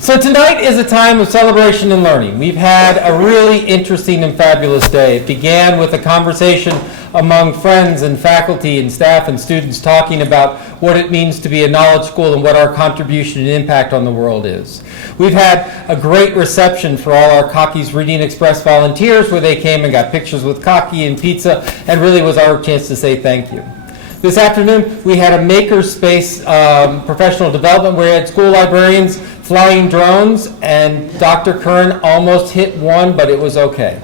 So tonight is a time of celebration and learning. We've had a really interesting and fabulous day. It began with a conversation among friends and faculty and staff and students talking about what it means to be a knowledge school and what our contribution and impact on the world is. We've had a great reception for all our Cocky's Reading Express volunteers where they came and got pictures with Cocky and pizza, and really was our chance to say thank you. This afternoon, we had a makerspace professional development where we had school librarians flying drones, and Dr. Curran almost hit one, but it was okay.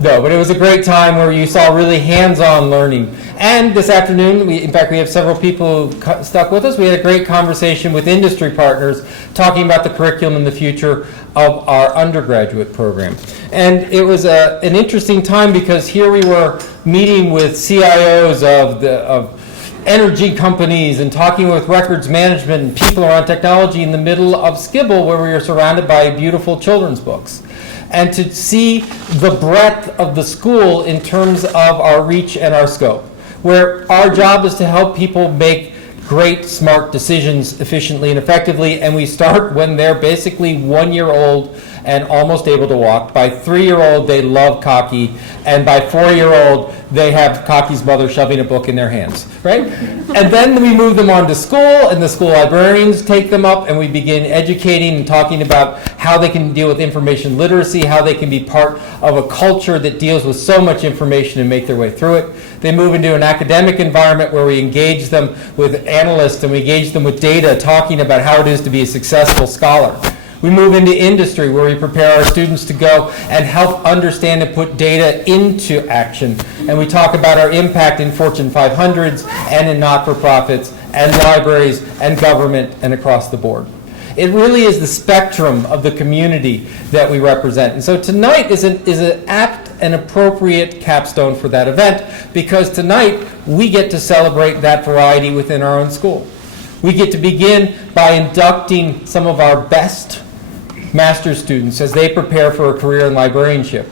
No, but it was a great time where you saw really hands-on learning. And this afternoon, in fact, we have several people who stuck with us. We had a great conversation with industry partners talking about the curriculum and the future of our undergraduate program. And it was an interesting time because here we were meeting with CIOs of energy companies and talking with records management and people around technology in the middle of Skibble, where we were surrounded by beautiful children's books. And to see the breadth of the school in terms of our reach and our scope, where our job is to help people make great, smart decisions efficiently and effectively, and we start when they're basically 1 year old and almost able to walk. By 3-year-old, they love Cocky, and by 4-year-old, they have Cocky's mother shoving a book in their hands, right? And then we move them on to school, and the school librarians take them up, and we begin educating and talking about how they can deal with information literacy, how they can be part of a culture that deals with so much information and make their way through it. They move into an academic environment where we engage them with analysts and we engage them with data, talking about how it is to be a successful scholar. We move into industry where we prepare our students to go and help understand and put data into action. And we talk about our impact in Fortune 500s and in not-for-profits and libraries and government and across the board. It really is the spectrum of the community that we represent. And so tonight is an apt and appropriate capstone for that event, because tonight we get to celebrate that variety within our own school. We get to begin by inducting some of our best master's students as they prepare for a career in librarianship.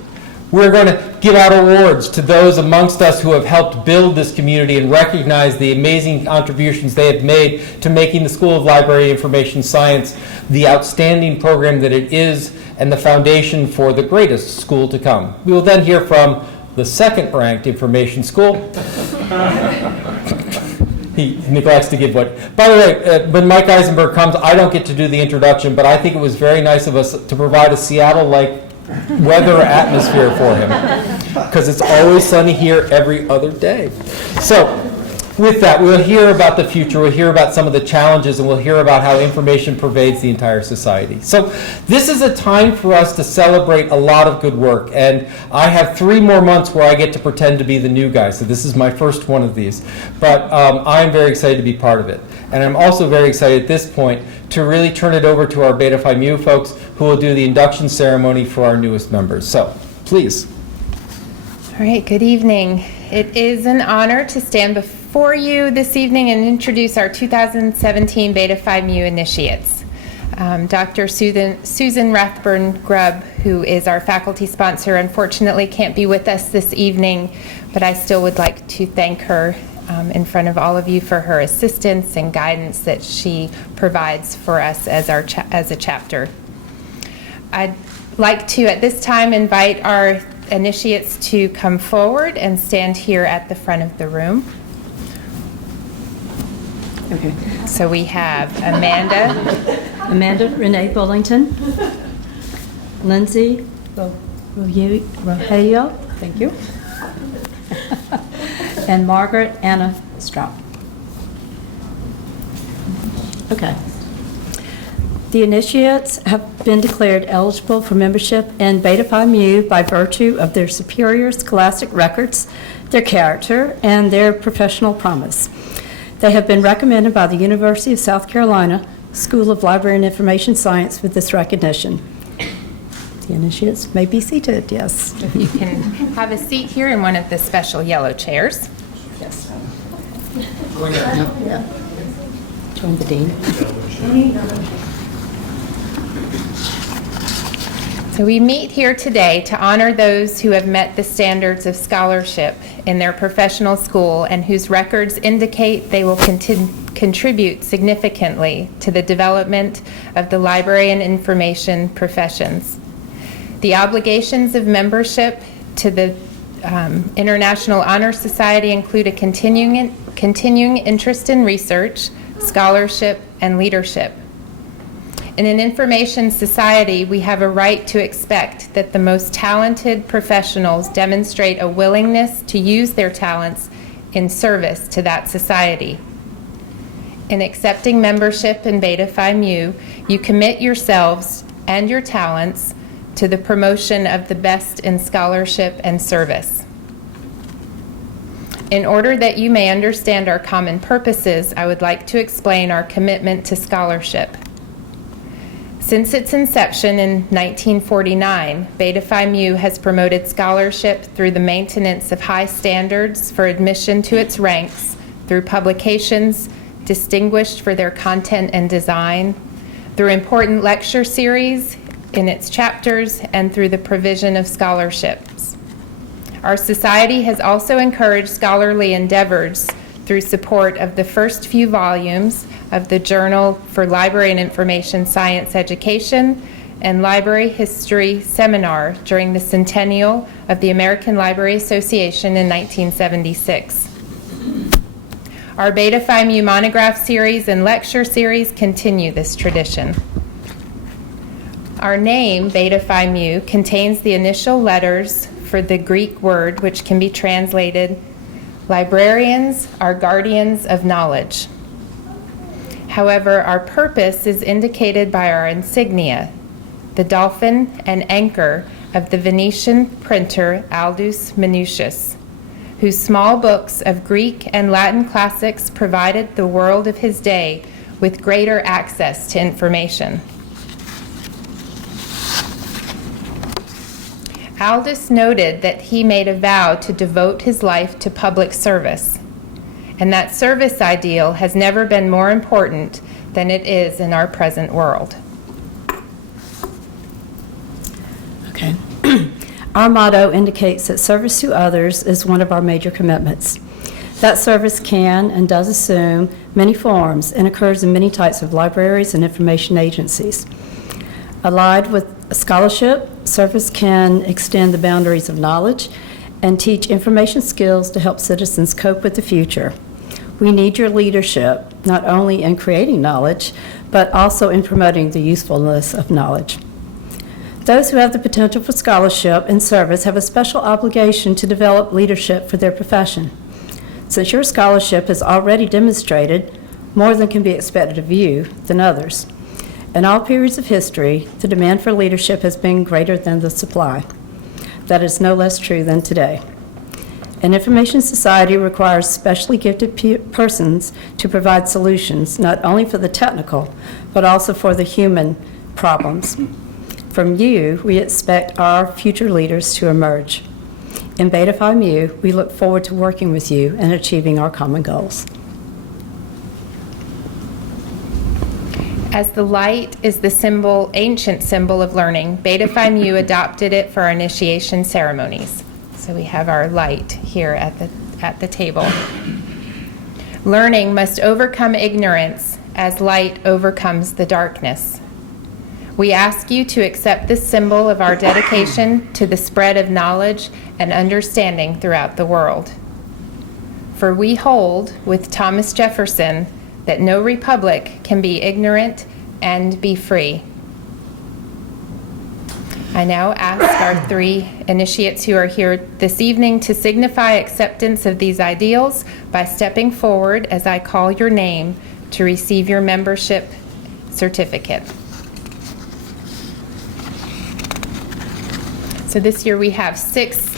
We're going to give out awards to those amongst us who have helped build this community and recognize the amazing contributions they have made to making the School of Library Information Science the outstanding program that it is and the foundation for the greatest school to come. We will then hear from the second-ranked information school. He neglects to give what. By the way, when Mike Eisenberg comes, I don't get to do the introduction, but I think it was very nice of us to provide a Seattle-like weather atmosphere for him, because it's always sunny here every other day. So with that, we'll hear about the future, we'll hear about some of the challenges, and we'll hear about how information pervades the entire society. So this is a time for us to celebrate a lot of good work, and I have 3 more months where I get to pretend to be the new guy, so this is my first one of these. But I'm very excited to be part of it. And I'm also very excited at this point to really turn it over to our Beta Phi Mu folks who will do the induction ceremony for our newest members. So, please. All right, good evening. It is an honor to stand before you this evening and introduce our 2017 Beta Phi Mu initiates. Dr. Susan Rathburn-Grubb, who is our faculty sponsor, unfortunately can't be with us this evening, but I still would like to thank her in front of all of you for her assistance and guidance that she provides for us as a chapter. I'd like to, at this time, invite our initiates to come forward and stand here at the front of the room. Okay. So we have Amanda Renee Bullington, Lindsay Rogelio, thank you, and Margaret Anna Straub. Okay. The initiates have been declared eligible for membership in Beta Phi Mu by virtue of their superior scholastic records, their character, and their professional promise. They have been recommended by the University of South Carolina School of Library and Information Science with this recognition. The initiates may be seated, yes. If you can have a seat here in one of the special yellow chairs. Yes. Yeah. Join the dean. So we meet here today to honor those who have met the standards of scholarship in their professional school and whose records indicate they will contribute significantly to the development of the library and information professions. The obligations of membership to the International Honor Society include a continuing interest in research, scholarship, and leadership. In an information society, we have a right to expect that the most talented professionals demonstrate a willingness to use their talents in service to that society. In accepting membership in Beta Phi Mu, you commit yourselves and your talents to the promotion of the best in scholarship and service. In order that you may understand our common purposes, I would like to explain our commitment to scholarship. Since its inception in 1949, Beta Phi Mu has promoted scholarship through the maintenance of high standards for admission to its ranks, through publications distinguished for their content and design, through important lecture series in its chapters, and through the provision of scholarships. Our society has also encouraged scholarly endeavors through support of the first few volumes of the Journal for Library and Information Science Education and Library History Seminar during the centennial of the American Library Association in 1976. Our Beta Phi Mu monograph series and lecture series continue this tradition. Our name, Beta Phi Mu, contains the initial letters for the Greek word which can be translated, librarians are guardians of knowledge. However, our purpose is indicated by our insignia, the dolphin and anchor of the Venetian printer Aldus Manutius, whose small books of Greek and Latin classics provided the world of his day with greater access to information. Aldus noted that he made a vow to devote his life to public service, and that service ideal has never been more important than it is in our present world. Okay. Our motto indicates that service to others is one of our major commitments. That service can and does assume many forms and occurs in many types of libraries and information agencies. Allied with scholarship, service can extend the boundaries of knowledge and teach information skills to help citizens cope with the future. We need your leadership, not only in creating knowledge, but also in promoting the usefulness of knowledge. Those who have the potential for scholarship and service have a special obligation to develop leadership for their profession. Since your scholarship has already demonstrated more than can be expected of you than others, in all periods of history, the demand for leadership has been greater than the supply. That is no less true than today. An information society requires specially gifted persons to provide solutions, not only for the technical, but also for the human problems. From you, we expect our future leaders to emerge. In Beta Phi Mu, we look forward to working with you and achieving our common goals. As the light is the symbol, ancient symbol of learning, Beta Phi Mu adopted it for our initiation ceremonies. So we have our light here at the table. Learning must overcome ignorance as light overcomes the darkness. We ask you to accept this symbol of our dedication to the spread of knowledge and understanding throughout the world. For we hold, with Thomas Jefferson, that no republic can be ignorant and be free. I now ask our three initiates who are here this evening to signify acceptance of these ideals by stepping forward as I call your name to receive your membership certificate. So this year we have 6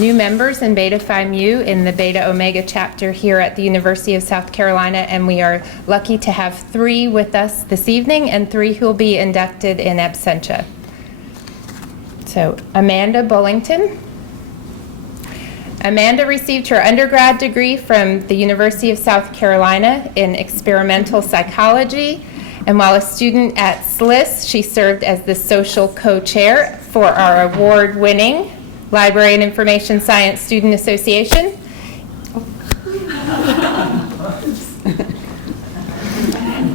new members in Beta Phi Mu in the Beta Omega chapter here at the University of South Carolina, and we are lucky to have 3 with us this evening and 3 who will be inducted in absentia. So Amanda Bullington. Amanda received her undergrad degree from the University of South Carolina in experimental psychology, and while a student at SLIS, she served as the social co-chair for our award-winning Library and Information Science Student Association.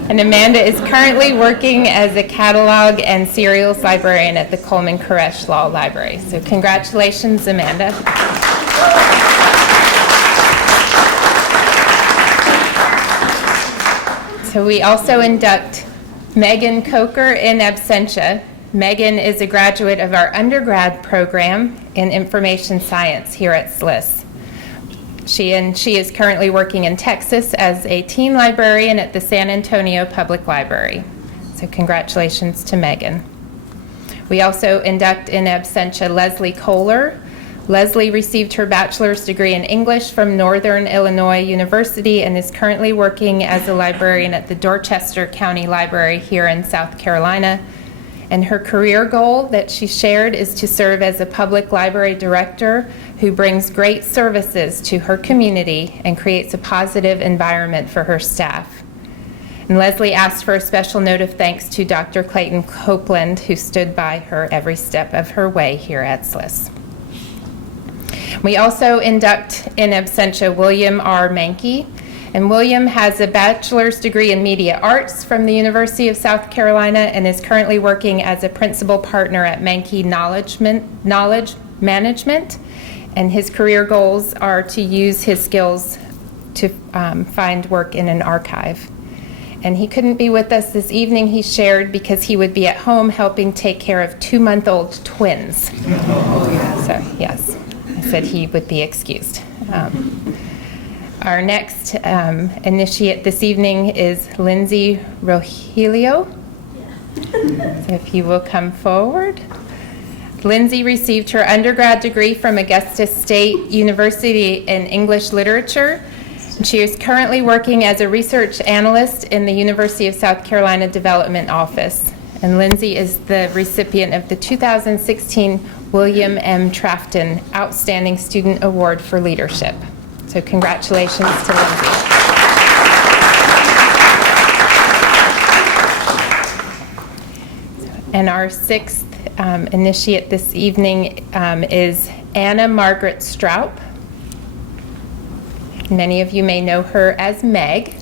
And Amanda is currently working as a catalog and serials librarian at the Coleman Koresh Law Library. So congratulations, Amanda. So we also induct Megan Coker in absentia. Megan is a graduate of our undergrad program in information science here at SLIS. She is currently working in Texas as a teen librarian at the San Antonio Public Library. So congratulations to Megan. We also induct in absentia Leslie Kohler. Leslie received her bachelor's degree in English from Northern Illinois University and is currently working as a librarian at the Dorchester County Library here in South Carolina. And her career goal that she shared is to serve as a public library director who brings great services to her community and creates a positive environment for her staff. And Leslie asked for a special note of thanks to Dr. Clayton Copeland, who stood by her every step of her way here at SLIS. We also induct in absentia William R. Mankey. And William has a bachelor's degree in media arts from the University of South Carolina and is currently working as a principal partner at Mankey Knowledge Management. And his career goals are to use his skills to find work in an archive. And he couldn't be with us this evening, he shared, because he would be at home helping take care of 2-month-old twins. So, yes, I said he would be excused. Our next initiate this evening is Lindsay Rogelio. So if you will come forward. Lindsay received her undergrad degree from Augusta State University in English Literature. She is currently working as a research analyst in the University of South Carolina Development Office. And Lindsay is the recipient of the 2016 William M. Trafton Outstanding Student Award for Leadership. So congratulations to Lindsay. And our sixth initiate this evening is Anna Margaret Stroup. Many of you may know her as Meg.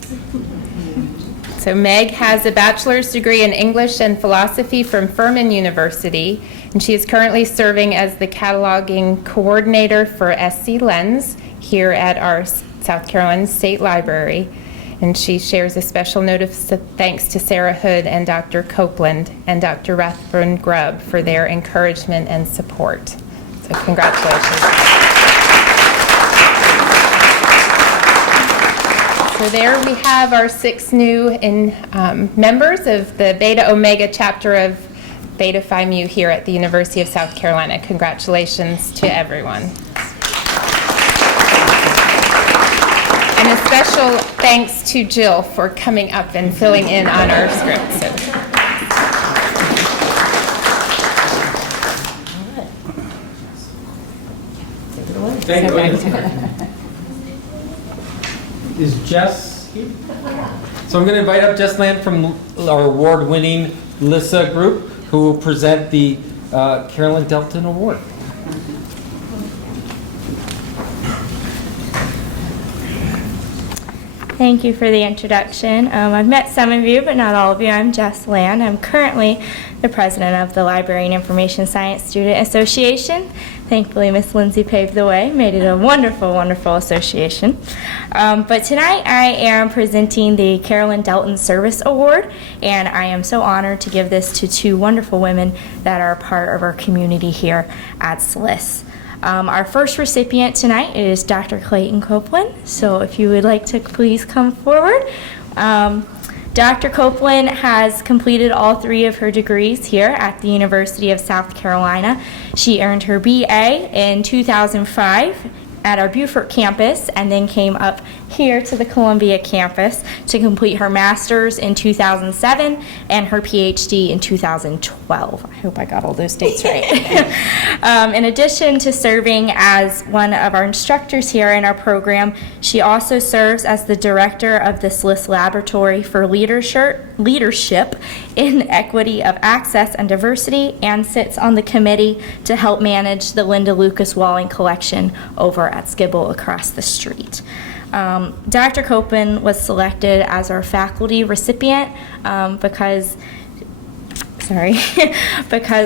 So Meg has a bachelor's degree in English and philosophy from Furman University, and she is currently serving as the cataloging coordinator for SC Lens here at our South Carolina State Library. And she shares a special note of thanks to Sarah Hood and Dr. Copeland and Dr. Rathburn Grubb for their encouragement and support. So congratulations. So there we have our 6 new members of the Beta Omega chapter of Beta Phi Mu here at the University of South Carolina. Congratulations to everyone. And a special thanks to Jill for coming up and filling in on our script. So. Thank you. Is Jess here? So I'm going to invite up Jess Land from our award-winning LISA group, who will present the Carolyn Delton Award. Thank you for the introduction. I've met some of you, but not all of you. I'm Jess Land. I'm currently the president of the Library and Information Science Student Association. Thankfully, Miss Lindsay paved the way, made it a wonderful, wonderful association. But tonight I am presenting the Carolyn Delton Service Award, and I am so honored to give this to 2 wonderful women that are a part of our community here at SLIS. Our first recipient tonight is Dr. Clayton Copeland, so if you would like to please come forward. Dr. Copeland has completed all 3 of her degrees here at the University of South Carolina. She earned her BA in 2005 at our Beaufort campus and then came up here to the Columbia campus to complete her master's in 2007 and her PhD in 2012. I hope I got all those dates right. In addition to serving as one of our instructors here in our program, she also serves as the director of the SLIS Laboratory for Leadership in Equity of Access and Diversity and sits on the committee to help manage the Linda Lucas Walling collection over at Skibble across the street. Dr. Copeland was selected as our faculty recipient because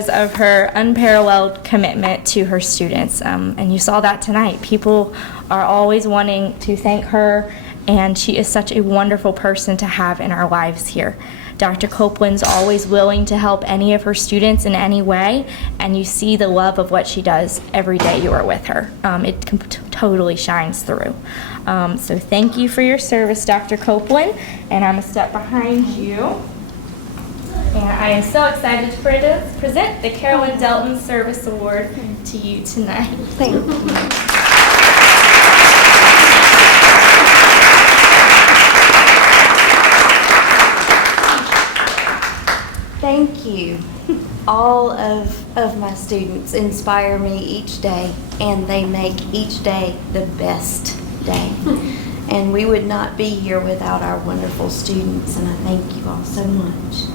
of her unparalleled commitment to her students. And you saw that tonight. People are always wanting to thank her, and she is such a wonderful person to have in our lives here. Dr. Copeland's always willing to help any of her students in any way, and you see the love of what she does every day you are with her. It totally shines through. So thank you for your service, Dr. Copeland, and I'm going to step behind you. And I am so excited to present the Carolyn Delton Service Award to you tonight. Thank you. Thank you. All of my students inspire me each day, and they make each day the best day. And we would not be here without our wonderful students, and I thank you all so much.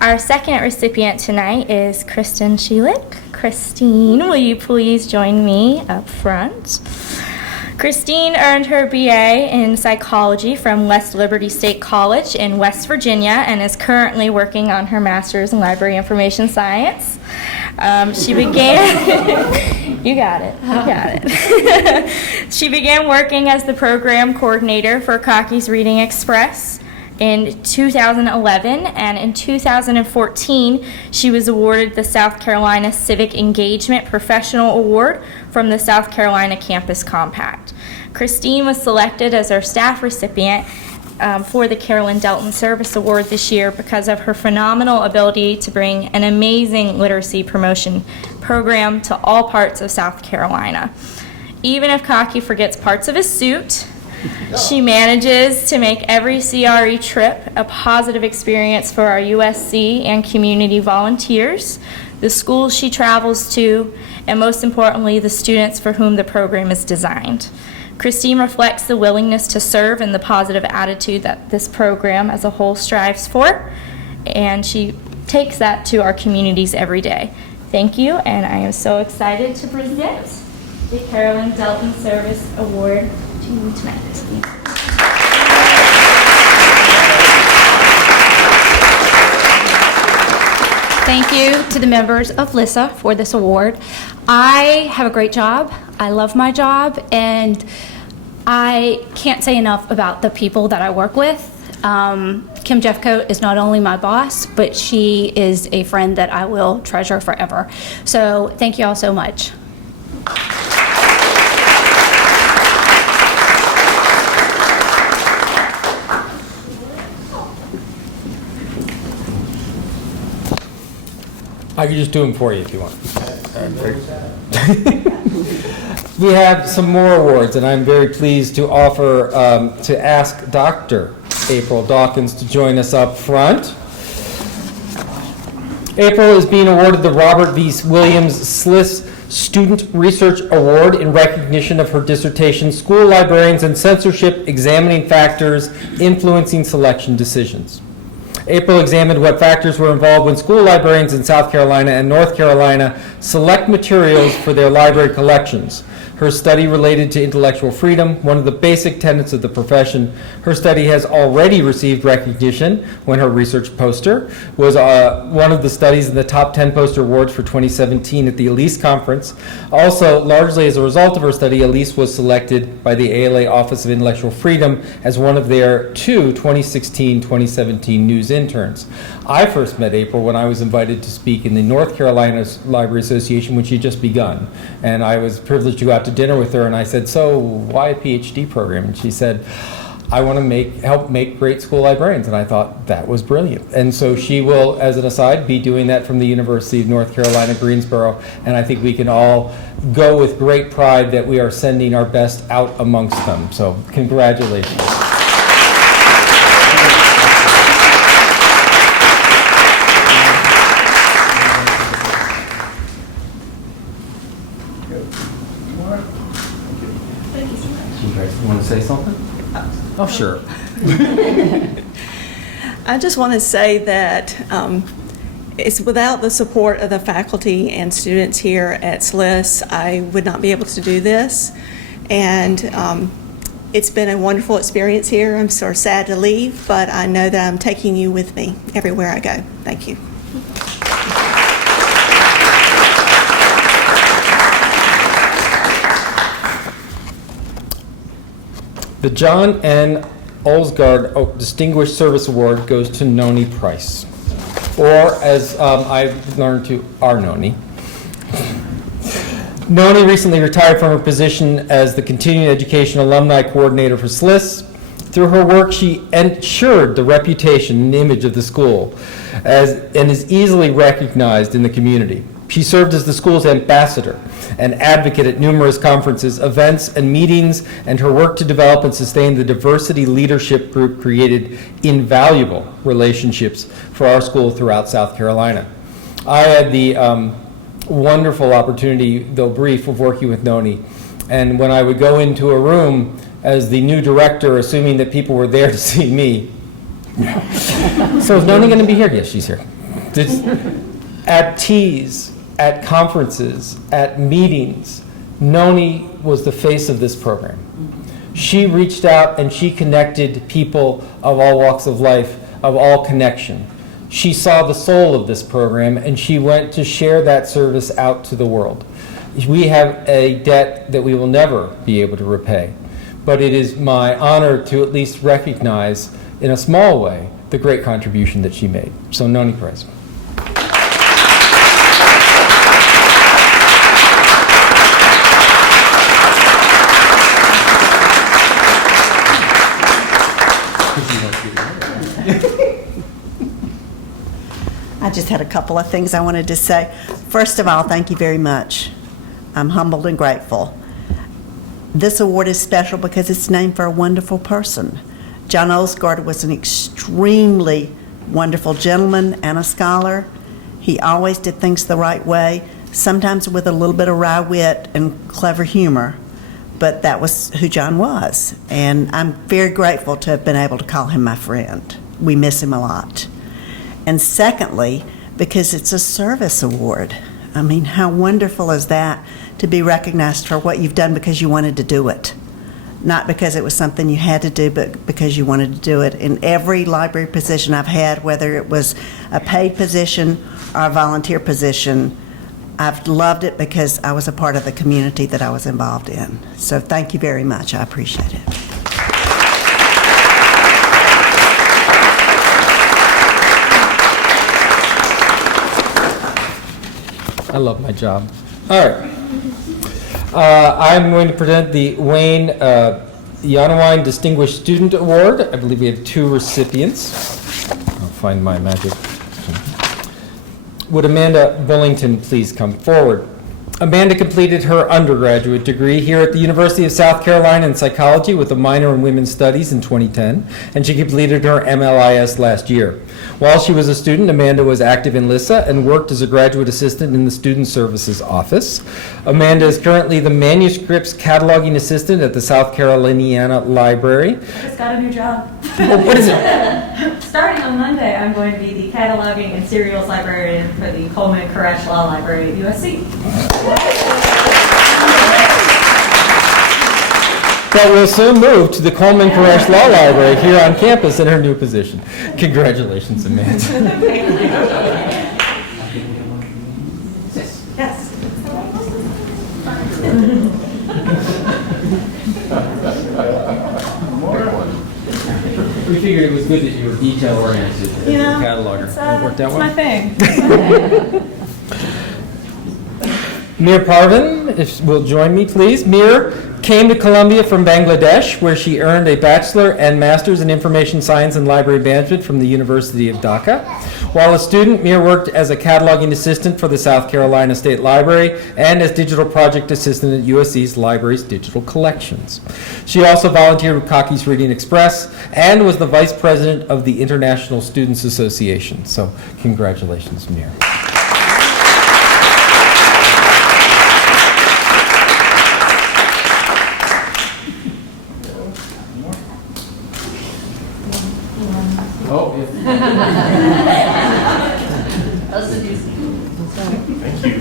Our second recipient tonight is Kristen Sheelick. Christine, will you please join me up front? Christine earned her BA in psychology from West Liberty State College in West Virginia and is currently working on her master's in library information science. She began, you got it. She began working as the program coordinator for Cocky's Reading Express in 2011, and in 2014, she was awarded the South Carolina Civic Engagement Professional Award from the South Carolina Campus Compact. Christine was selected as our staff recipient for the Carolyn Delton Service Award this year because of her phenomenal ability to bring an amazing literacy promotion program to all parts of South Carolina. Even if Cocky forgets parts of his suit, she manages to make every CRE trip a positive experience for our USC and community volunteers, the schools she travels to, and most importantly, the students for whom the program is designed. Christine reflects the willingness to serve and the positive attitude that this program as a whole strives for, and she takes that to our communities every day. Thank you, and I am so excited to present the Carolyn Delton Service Award to you tonight. Thank you to the members of LISA for this award. I have a great job. I love my job, and I can't say enough about the people that I work with. Kim Jeffcoat is not only my boss, but she is a friend that I will treasure forever. So thank you all so much. I could just do them for you if you want. We have some more awards, and I'm very pleased to offer, to ask Dr. April Dawkins to join us up front. April is being awarded the Robert V. Williams SLIS Student Research Award in recognition of her dissertation, School Librarians and Censorship, Examining Factors Influencing Selection Decisions. April examined what factors were involved when school librarians in South Carolina and North Carolina select materials for their library collections. Her study related to intellectual freedom, one of the basic tenets of the profession. Her study has already received recognition when her research poster was one of the studies in the top 10 poster awards for 2017 at the Elise Conference. Also, largely as a result of her study, Elise was selected by the ALA Office of Intellectual Freedom as one of their two 2016-2017 News interns. I first met April when I was invited to speak in the North Carolina Library Association, which had just begun. And I was privileged to go out to dinner with her, and I said, so why a PhD program? And she said, I want to help make great school librarians. And I thought that was brilliant. And so she will, as an aside, be doing that from the University of North Carolina, Greensboro. And I think we can all go with great pride that we are sending our best out amongst them. So congratulations. You guys want to say something? Oh, sure. I just want to say that it's without the support of the faculty and students here at SLIS, I would not be able to do this. And it's been a wonderful experience here. I'm sort of sad to leave, but I know that I'm taking you with me everywhere I go. Thank you. The John N. Olsgaard Distinguished Service Award goes to Noni Price, or as I've learned to, our Noni. Noni recently retired from her position as the Continuing Education Alumni Coordinator for SLIS. Through her work, she ensured the reputation and image of the school and is easily recognized in the community. She served as the school's ambassador and advocate at numerous conferences, events, and meetings, and her work to develop and sustain the diversity leadership group created invaluable relationships for our school throughout South Carolina. I had the wonderful opportunity, though brief, of working with Noni, and when I would go into a room as the new director, assuming that people were there to see me, so is Noni going to be here? Yes, she's here. At teas, at conferences, at meetings, Noni was the face of this program. She reached out and she connected people of all walks of life, of all connection. She saw the soul of this program and she went to share that service out to the world. We have a debt that we will never be able to repay, but it is my honor to at least recognize in a small way the great contribution that she made. So Noni Price. I just had a couple of things I wanted to say. First of all, thank you very much. I'm humbled and grateful. This award is special because it's named for a wonderful person. John Olsgaard was an extremely wonderful gentleman and a scholar. He always did things the right way, sometimes with a little bit of wry wit and clever humor, but that was who John was. And I'm very grateful to have been able to call him my friend. We miss him a lot. And secondly, because it's a service award. I mean, how wonderful is that to be recognized for what you've done because you wanted to do it. Not because it was something you had to do, but because you wanted to do it. In every library position I've had, whether it was a paid position or a volunteer position, I've loved it because I was a part of the community that I was involved in. So thank you very much. I appreciate it. I love my job. All right. I'm going to present the Wayne Yanawine Distinguished Student Award. I believe we have 2 recipients. I'll find my magic. Would Amanda Bullington please come forward? Amanda completed her undergraduate degree here at the University of South Carolina in psychology with a minor in women's studies in 2010, and she completed her MLIS last year. While she was a student, Amanda was active in LISA and worked as a graduate assistant in the Student Services Office. Amanda is currently the manuscripts cataloging assistant at the South Caroliniana Library. I just got a new job. Oh, what is it? Starting on Monday, I'm going to be the cataloging and serials librarian for the Coleman Koresh Law Library at USC. But will soon move to the Coleman Koresh Law Library here on campus in her new position. Congratulations, Amanda. Yes. We figured figured it was good that you were detail-oriented as a cataloger. That worked out It's well. my thing. Mir Parvin, if will join me, please. Mir came to Columbia from Bangladesh, where she earned a bachelor and master's in information science and library management from the University of Dhaka. While a student, Mir worked as a cataloging assistant for the South Carolina State Library and as digital project assistant at USC's library's digital collections. She also volunteered with Kaki's Reading Express and was the vice president of the International Students Association. So congratulations, Mir. Oh, yeah. Thank you.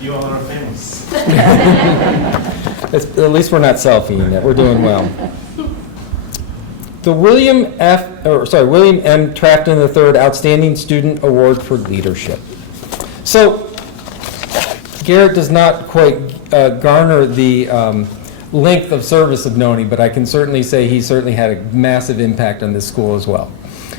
You all are famous. At least we're not selfieing it. We're doing well. The William M. Trafton III Outstanding Student Award for Leadership. So, Garrett does not quite garner the length of service of Noni, but I can certainly say he certainly had a massive impact on this school as well.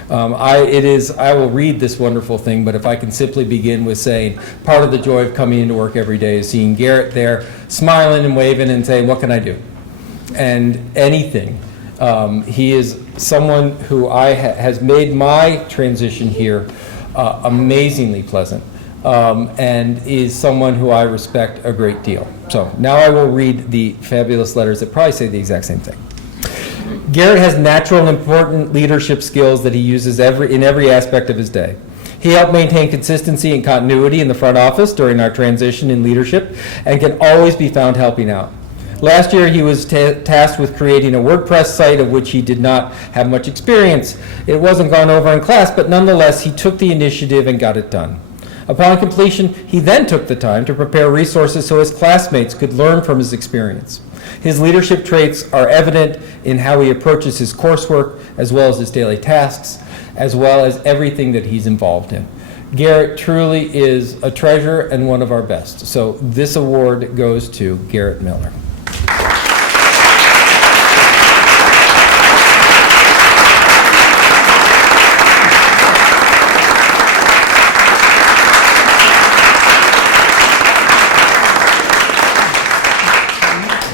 I will read this wonderful thing, but if I can simply begin with saying part of the joy of coming into work every day is seeing Garrett there smiling and waving and saying, what can I do? And anything. He is someone who has made my transition here amazingly pleasant. And is someone who I respect a great deal. So now I will read the fabulous letters that probably say the exact same thing. Garrett has natural and important leadership skills that he uses in every aspect of his day. He helped maintain consistency and continuity in the front office during our transition in leadership and can always be found helping out. Last year, he was tasked with creating a WordPress site of which he did not have much experience. It wasn't gone over in class, but nonetheless, he took the initiative and got it done. Upon completion, he then took the time to prepare resources so his classmates could learn from his experience. His leadership traits are evident in how he approaches his coursework, as well as his daily tasks, as well as everything that he's involved in. Garrett truly is a treasure and one of our best. So this award goes to Garrett Miller.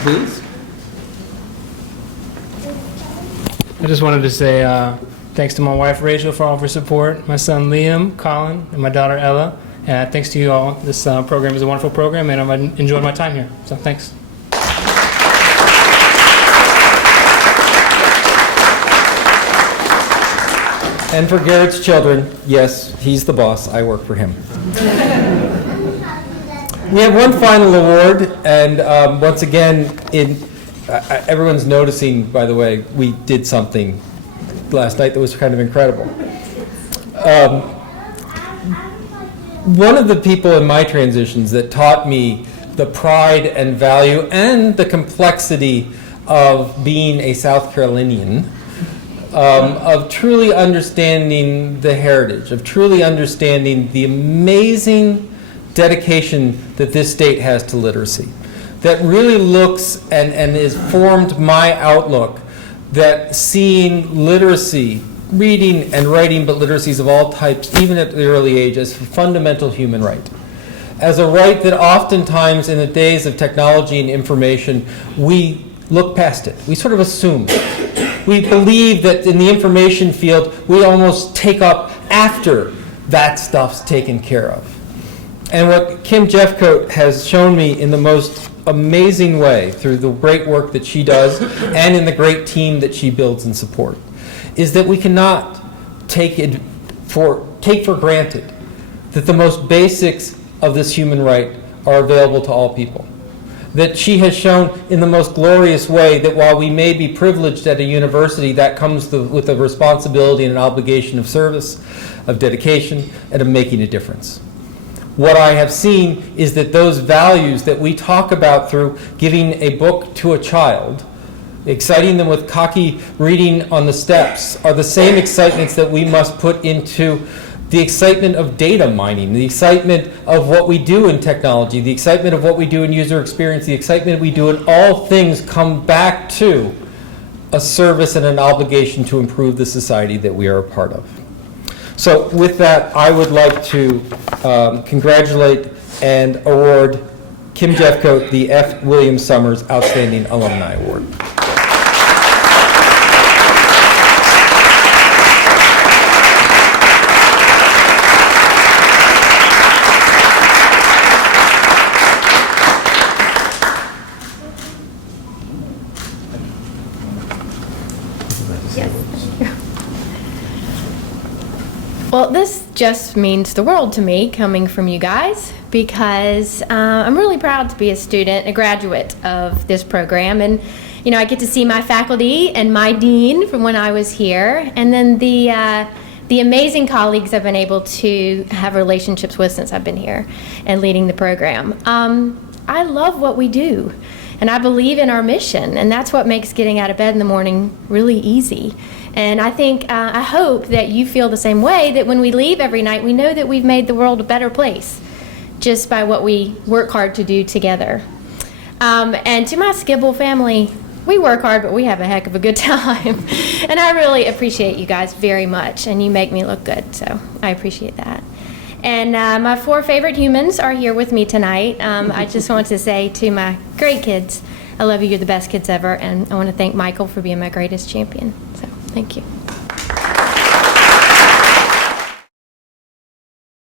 Please. I just wanted to say thanks to my wife Rachel for all of her support, my son Liam, Colin, and my daughter Ella. And thanks to you all. This program is a wonderful program, and I've enjoyed my time here. So thanks. And for Garrett's children, yes, he's the boss. I work for him. We have one final award, and once again, everyone's noticing, by the way, we did something last night that was kind of incredible. One of the people in my transitions that taught me the pride and value and the complexity of being a South Carolinian, of truly understanding the heritage, of truly understanding the amazing dedication that this state has to literacy, that really looks and has formed my outlook, that seeing literacy, reading and writing, but literacies of all types, even at the early age, as a fundamental human right. As a right that oftentimes in the days of technology and information, we look past it. We sort of assume. We believe that in the information field, we almost take up after that stuff's taken care of. And what Kim Jeffcoat has shown me in the most amazing way through the great work that she does and in the great team that she builds and supports is that we cannot take for granted that the most basics of this human right are available to all people. That she has shown in the most glorious way that while we may be privileged at a university, that comes with a responsibility and an obligation of service, of dedication, and of making a difference. What I have seen is that those values that we talk about through giving a book to a child, exciting them with cocky reading on the steps, are the same excitements that we must put into the excitement of data mining, the excitement of what we do in technology, the excitement of what we do in user experience, the excitement we do in all things come back to a service and an obligation to improve the society that we are a part of. So with that, I would like to congratulate and award Kim Jeffcoat the F. William Summers Outstanding Alumni Award. Well, this just means the world to me coming from you guys because I'm really proud to be a student, a graduate of this program. And, you know, I get to see my faculty and my dean from when I was here, and then the amazing colleagues I've been able to have relationships with since I've been here and leading the program. I love what we do, and I believe in our mission, and that's what makes getting out of bed in the morning really easy. And I think, I hope that you feel the same way, that when we leave every night, we know that we've made the world a better place just by what we work hard to do together. And to my Skibble family, we work hard, but we have a heck of a good time. And I really appreciate you guys very much, and you make me look good, so I appreciate that. And my 4 favorite humans are here with me tonight. I just want to say to my great kids, I love you, you're the best kids ever, and I want to thank Michael for being my greatest champion. So, thank you.